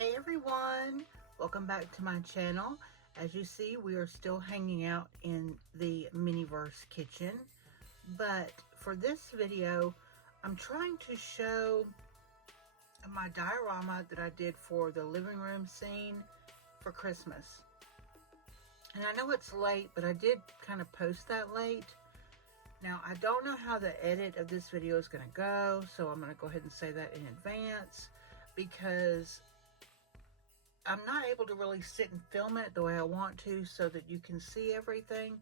Hey everyone, welcome back to my channel. As you see, we are still hanging out in the Miniverse kitchen, but for this video I'm trying to show my diorama that I did for the living room scene for Christmas. And I know it's late, but I did kind of post that late. Now I don't know how the edit of this video is going to go, so I'm going to go ahead and say that in advance, because I'm not able to really sit and film it the way I want to so that you can see everything.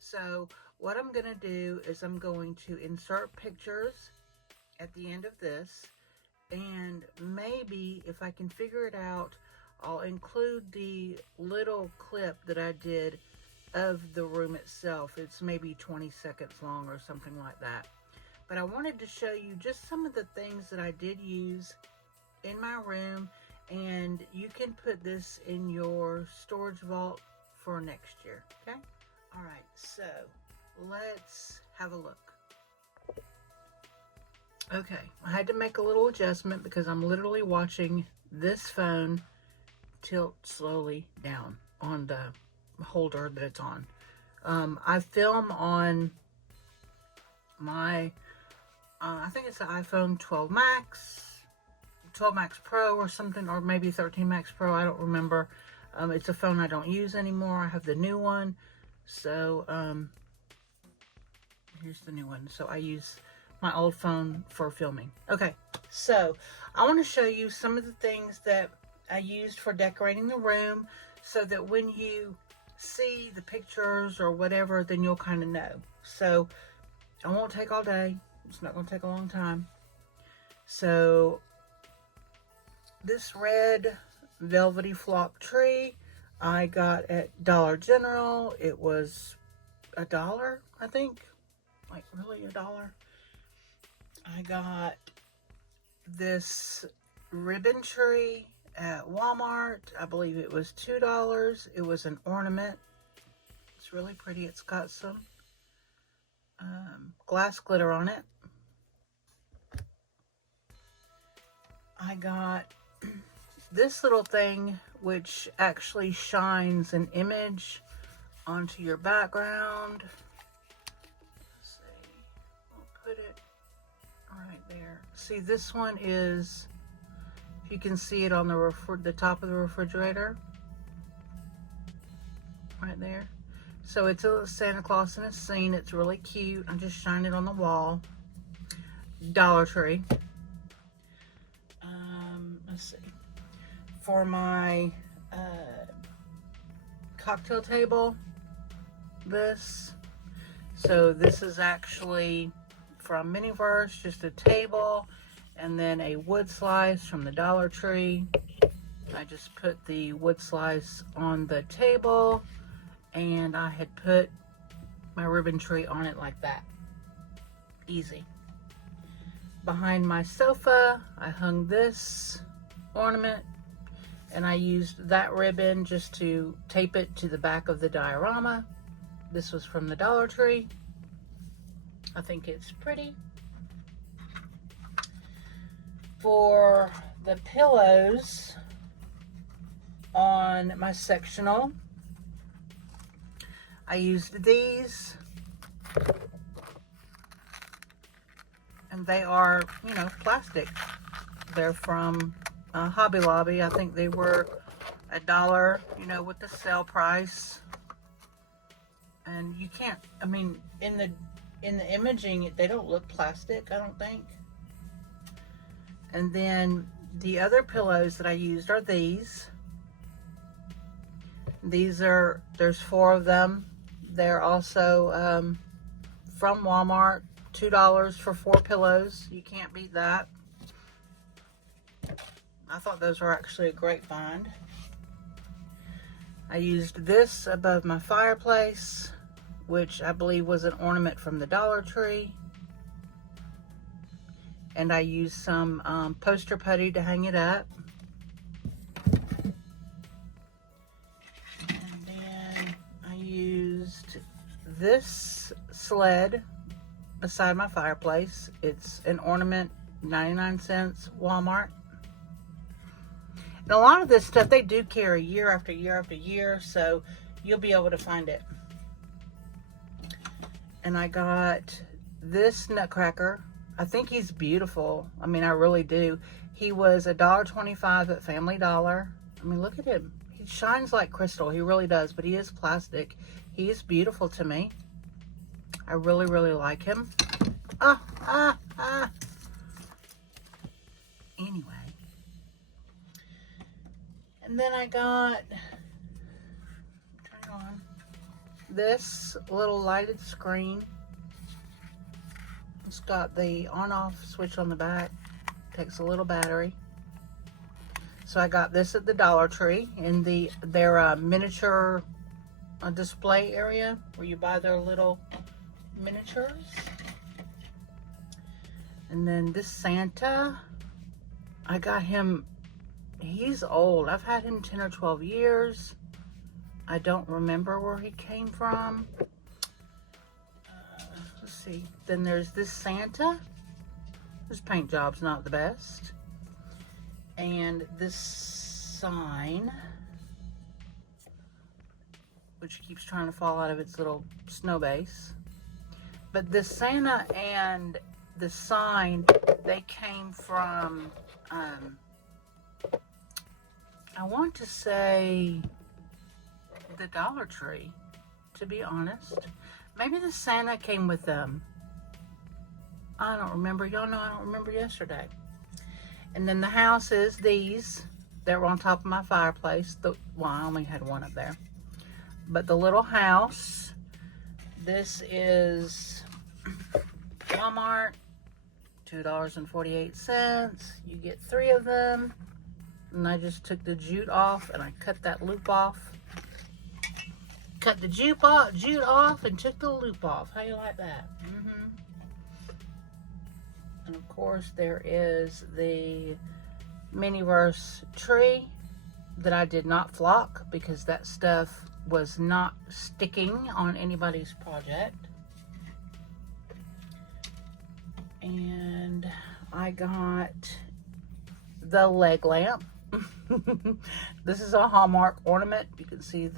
So what I'm going to do is I'm going to insert pictures at the end of this, and maybe if I can figure it out, I'll include the little clip that I did of the room itself. It's maybe 20 seconds long or something like that. But I wanted to show you just some of the things that I did use in my room, and you can put this in your storage vault for next year. Okay, all right, so let's have a look. Okay, I had to make a little adjustment because I'm literally watching this phone tilt slowly down on the holder that it's on. I film on my I think it's the iPhone 12 Max, 12 Max Pro or something, or maybe 13 Max Pro, I don't remember. It's a phone I don't use anymore. I have the new one, so here's the new one. So I use my old phone for filming. Okay, so I want to show you some of the things that I used for decorating the room, so that when you see the pictures or whatever, then you'll kind of know. So I won't take all day. It's not going to take a long time. So this red velvety flock tree I got at Dollar General. It was $1, I think. Like, really, $1? I got this ribbon tree at Walmart. I believe it was $2. It was an ornament. It's really pretty. It's got some glass glitter on it. I got this little thing which actually shines an image onto your background. Let's see, we'll put it right there. See, this one is, if you can see it on the top of the refrigerator, right there. So it's a Santa Claus in a scene. It's really cute. I just shined it on the wall. Dollar Tree. Let's see. For my cocktail table, this. So this is actually from Miniverse, just a table, and then a wood slice from the Dollar Tree. I just put the wood slice on the table, and I had put my ribbon tree on it like that. Easy. Behind my sofa, I hung this ornament, and I used that ribbon just to tape it to the back of the diorama. This was from the Dollar Tree. I think it's pretty. For the pillows on my sectional, I used these, and they are, you know, plastic. They're from Hobby Lobby. I think they were $1, you know, with the sale price. And you can't, I mean, in the imaging, they don't look plastic, I don't think. And then the other pillows that I used are these. These are, there's 4 of them. They're also from Walmart. $2 for 4 pillows. You can't beat that. I thought those were actually a great find. I used this above my fireplace, which I believe was an ornament from the Dollar Tree. And I used some poster putty to hang it up. And then I used this sled beside my fireplace. It's an ornament, 99 cents, Walmart. And a lot of this stuff, they do carry year after year after year, so you'll be able to find it. And I got this nutcracker. I think he's beautiful. I mean, I really do. He was $1.25 at Family Dollar. I mean, look at him. He shines like crystal. He really does, but he is plastic. He is beautiful to me. I really, really like him. Anyway. And then I got, turn on, this little lighted screen. It's got the on-off switch on the back. Takes a little battery. So I got this at the Dollar Tree in their miniature display area where you buy their little miniatures. And then this Santa, I got him, he's old. I've had him 10 or 12 years. I don't remember where he came from. Let's see. Then there's this Santa. His paint job's not the best. And this sign, which keeps trying to fall out of its little snow base. But this Santa and the sign, they came from, I want to say the Dollar Tree, to be honest. Maybe the Santa came with them. I don't remember. Y'all know I don't remember yesterday. And then the house is these. They were on top of my fireplace. Well, I only had one up there. But the little house, this is Walmart, $2.48. You get 3 of them. And I just took the jute off and I cut that loop off. Cut the jute off and took the loop off. How you like that? And of course there is the Miniverse tree that I did not flock because that stuff was not sticking on anybody's project. And I got the leg lamp. This is a Hallmark ornament. You can see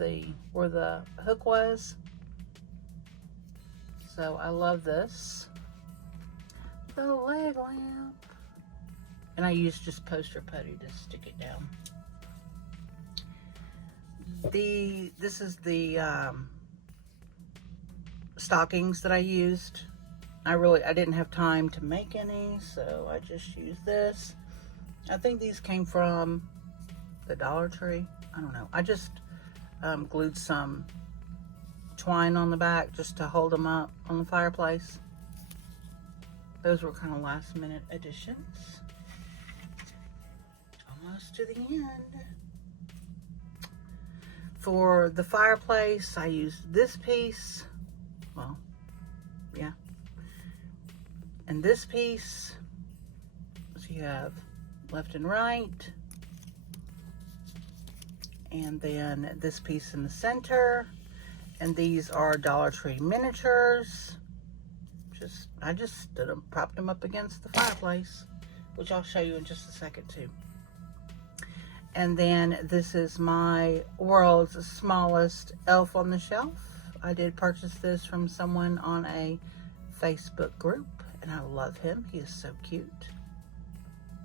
where the hook was. So I love this. The leg lamp. And I used just poster putty to stick it down. This is the stockings that I used. I didn't have time to make any, so I just used this. I think these came from the Dollar Tree. I don't know. I just glued some twine on the back just to hold them up on the fireplace. Those were kind of last minute additions. Almost to the end. For the fireplace, I used this piece. Well, yeah. And this piece. So you have left and right. And then this piece in the center. And these are Dollar Tree miniatures. I just stood them, propped them up against the fireplace, which I'll show you in just a second too. And then this is my world's smallest elf on the shelf. I did purchase this from someone on a Facebook group, and I love him. He is so cute.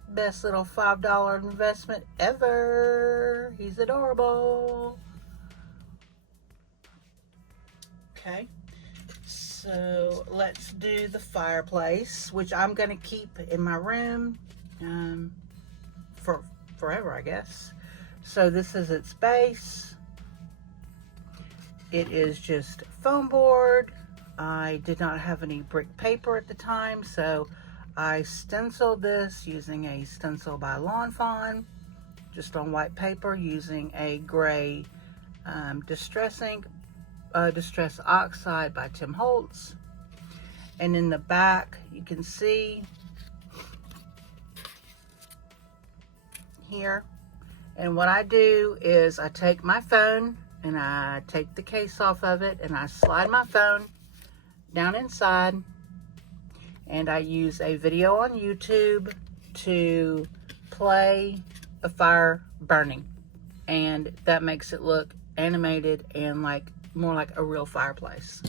Best little $5 investment ever. He's adorable. Okay. So let's do the fireplace, which I'm going to keep in my room for forever, I guess. So this is its base. It is just foam board. I did not have any brick paper at the time, so I stenciled this using a stencil by Lawn Fawn, just on white paper using a gray Distress ink. Distress Oxide by Tim Holtz. And in the back you can see here, and what I do is I take my phone and I take the case off of it and I slide my phone down inside, and I use a video on YouTube to play a fire burning, and that makes it look animated and like more like a real fireplace.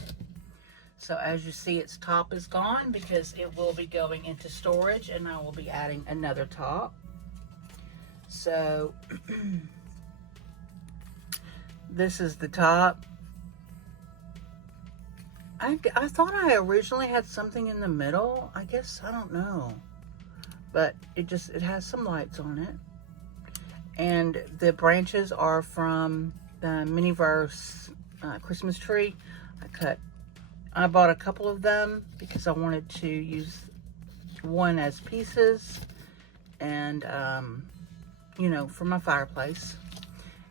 So as you see, its top is gone because it will be going into storage, and I will be adding another top. So this is the top. I thought I originally had something in the middle. I guess, I don't know. But it has some lights on it. And the branches are from the Miniverse Christmas tree. I bought a couple of them because I wanted to use one as pieces and, you know, for my fireplace.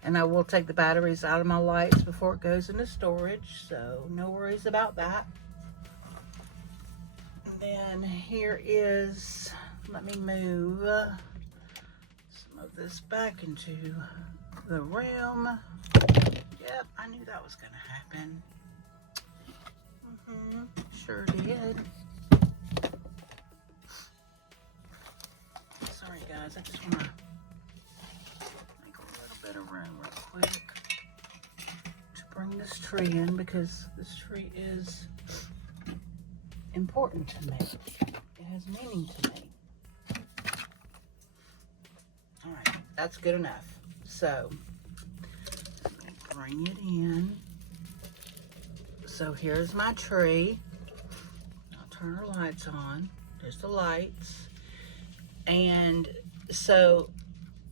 And I will take the batteries out of my lights before it goes into storage, so no worries about that. And then here is, let me move some of this back into the room. Yep, I knew that was going to happen. Sure did. Sorry guys, I just want to bit of room real quick to bring this tree in, because this tree is important to me. It has meaning to me. All right, that's good enough. So let me bring it in. So here's my tree. I'll turn our lights on. There's the lights. And so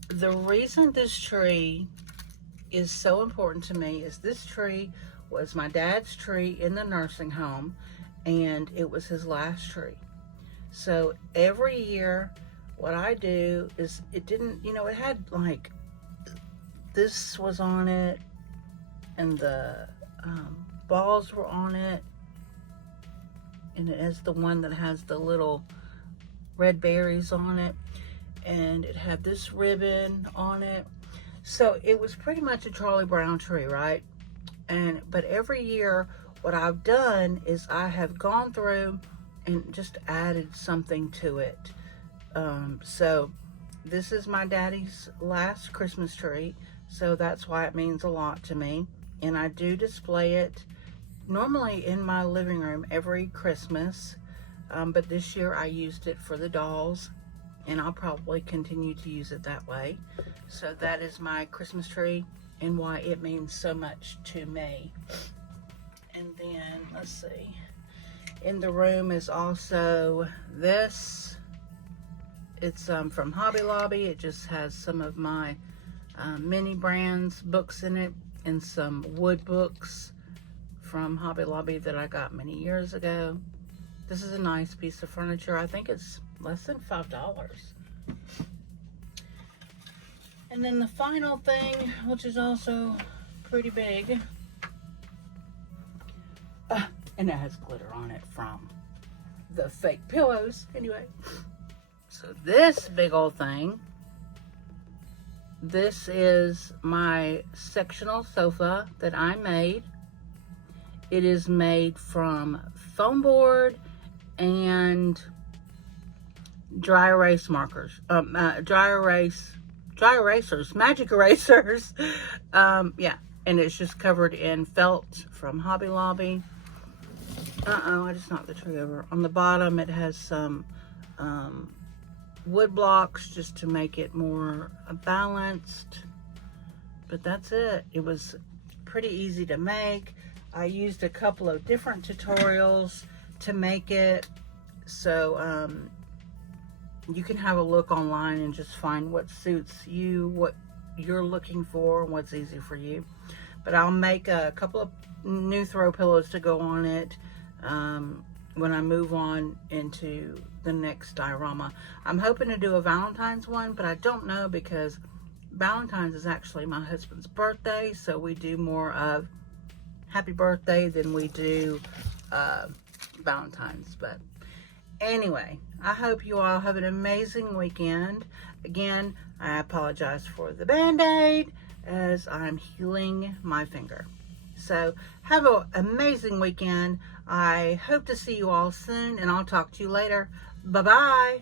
the reason this tree is so important to me is this tree was my dad's tree in the nursing home, and it was his last tree. So every year what I do is, it didn't, you know, it had like, this was on it, and the balls were on it, and it has the one that has the little red berries on it, and it had this ribbon on it. So it was pretty much a Charlie Brown tree, right? But every year what I've done is I have gone through and just added something to it. So this is my daddy's last Christmas tree, so that's why it means a lot to me. And I do display it normally in my living room every Christmas, but this year I used it for the dolls, and I'll probably continue to use it that way. So that is my Christmas tree and why it means so much to me. And then, let's see, in the room is also this. It's from Hobby Lobby. It just has some of my mini brands books in it, and some wood books from Hobby Lobby that I got many years ago. This is a nice piece of furniture. I think it's less than $5. And then the final thing, which is also pretty big, and it has glitter on it from the fake pillows. Anyway, so this big old thing, this is my sectional sofa that I made. It is made from foam board and dry erase markers, dry erasers, magic erasers. Yeah, and it's just covered in felt from Hobby Lobby. I just knocked the tree over. On the bottom, it has some wood blocks just to make it more balanced. But that's it. It was pretty easy to make. I used a couple of different tutorials to make it, so you can have a look online and just find what suits you, what you're looking for, and what's easy for you. But I'll make a couple of new throw pillows to go on it when I move on into the next diorama. I'm hoping to do a Valentine's one, but I don't know, because Valentine's is actually my husband's birthday, so we do more of happy birthday than we do Valentine's. But anyway, I hope you all have an amazing weekend. Again, I apologize for the band-aid as I'm healing my finger. So have an amazing weekend. I hope to see you all soon, and I'll talk to you later. Bye-bye.